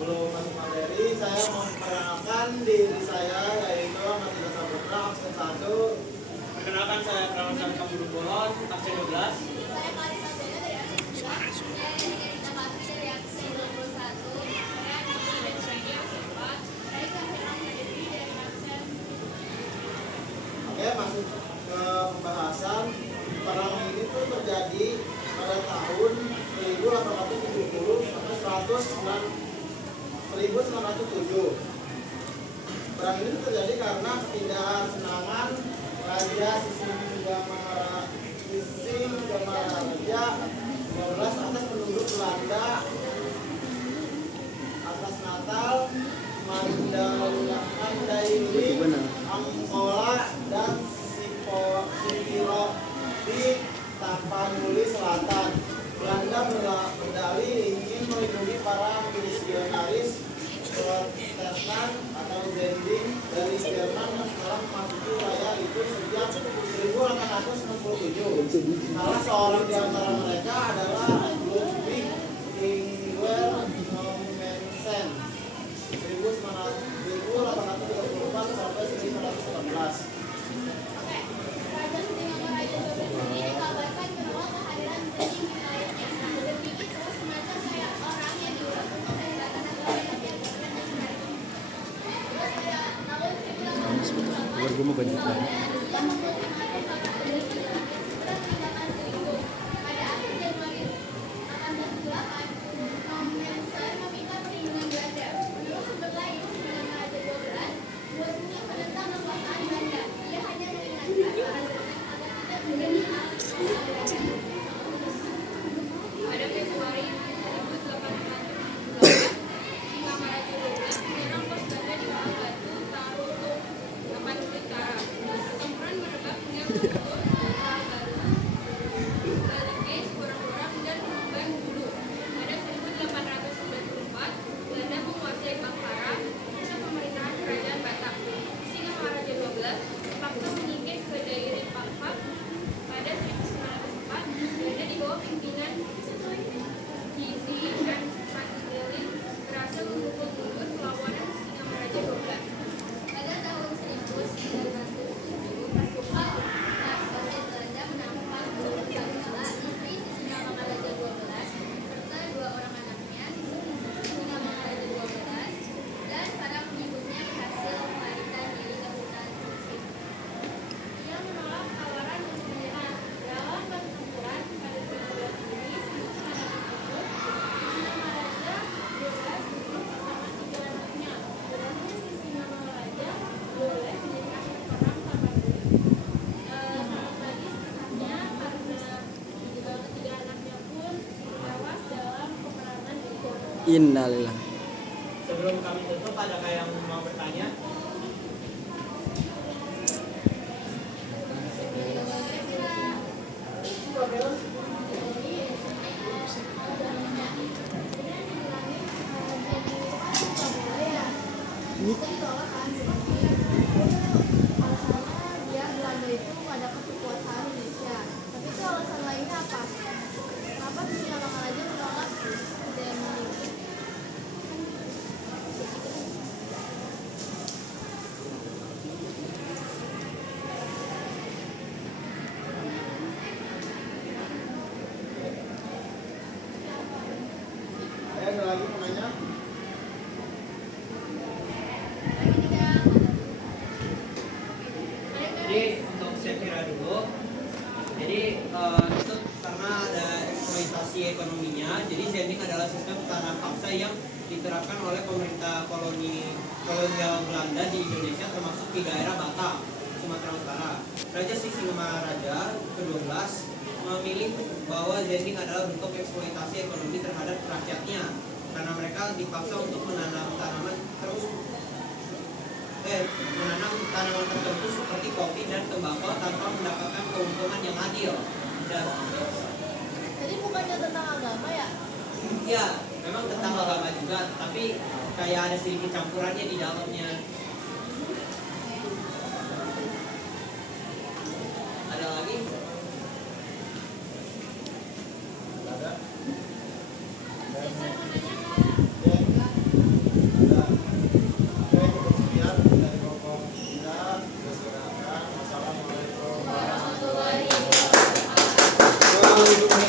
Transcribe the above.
Sebelum masuk materi, saya memperkenalkan diri saya, yaitu Matija Saputra, absen 1. Perkenalkan, saya Pramusa Kamulu Bolon, absen 12. Saya Kalisa Bella dari absen 11. Saya Rita Patri dari absen 21. Saya Niki Bensyani absen 4. Saya Safira Dewi dari absen. Oke, masuk ke pembahasan. Perang ini tuh terjadi pada tahun 1870 sampai 1907. Perang ini terjadi karena ketidaksenangan Raja Sisingamaraja 12 atas penduduk Belanda atas Natal, Mandailing, Angkola, dan Sipiro di Tapanuli Selatan. Belanda berdalih ingin melindungi para misionaris Protestan atau Zending dari Jerman yang telah memasuki wilayah itu sejak 1867. Salah seorang di antara mereka adalah Ludwig Ingwer Nommensen 1834 sampai 1911. Oke, Raja Singamaraja 12 ini dikabarkan menolak kehadiran Zending di wilayahnya. Zending itu semacam kayak orang yang diutus untuk menegakkan aturan yang diajarkan di Israel. Terus pada tahun 1898, Gue mau banyak banget. dia mengultimatum para ahli Belanda segera meninggalkan Zeeland. Pada akhir Januari 1808, Nommensen meminta perlindungan Belanda. Menurut sumber lain, Singamaraja 12 murni menentang kekuasaan Belanda. Dia hanya mengingatkan para Zerman agar tidak menjadi ahli kekuasaan Belanda. Pada Februari 1808, Singamaraja 12 menyerang pos Belanda di bawah batu Tarutung, Tapanuli Utara. Pertempuran merebak hingga Kuto, Baru, Balige, Borang-Borang, dan Bengkulu. Pada 1894, Belanda menguasai Bangkara, pusat pemerintahan Kerajaan Batak. Singamaraja 12 terpaksa menyingkir ke Dairi Pakpak. Pada 1904, Belanda di bawah pimpinan Gizi dan Franklin berhasil memukul mundur perlawanan Singamaraja 12. Pada tahun 1907, pasukan invasi Belanda menampar Nusantara, istri Singamaraja 12, serta 2 orang anaknya, Singamaraja 12, dan para pengikutnya berhasil melarikan diri ke hutan Sisip. Ia menolak tawaran untuk menyerang. Dalam pertempuran pada 13 Juni 1907, Singamaraja 12 hidup bersama 3 anaknya. Berhasil si Singamaraja 12 menyerang perang Tapanuli. Sangat tragis kisahnya karena ketiga anaknya pun tewas dalam peperangan itu. Innalillah. Sebelum kami tutup, ada yang mau bertanya? Alasannya biar Belanda itu nggak dapat kekuasaan Indonesia. Tapi itu alasan lainnya apa? Kenapa sih Singamaraja menolak Zending? Ada lagi mau nanya? Jadi untuk Safira dulu, jadi itu karena ada eksploitasi ekonominya. Jadi Zending adalah sistem tanam paksa yang diterapkan oleh pemerintah kolonial Belanda di Indonesia, termasuk di daerah Batak, Sumatera Utara. Raja Singamaraja ke-12 memilih bahwa Zending adalah bentuk eksploitasi ekonomi terhadap rakyatnya karena mereka dipaksa untuk menanam tanaman tertentu seperti kopi dan tembakau tanpa mendapatkan keuntungan yang adil. Dan Jadi bukannya tentang agama ya? ya, memang tentang agama juga, tapi kayak ada sedikit campurannya di dalamnya. Ada lagi? Ada. Saya mau nanya Kak. ada. Oke, cukup sekian dari kelompok kita. Kita silakan. Wassalamualaikum warahmatullahi wabarakatuh.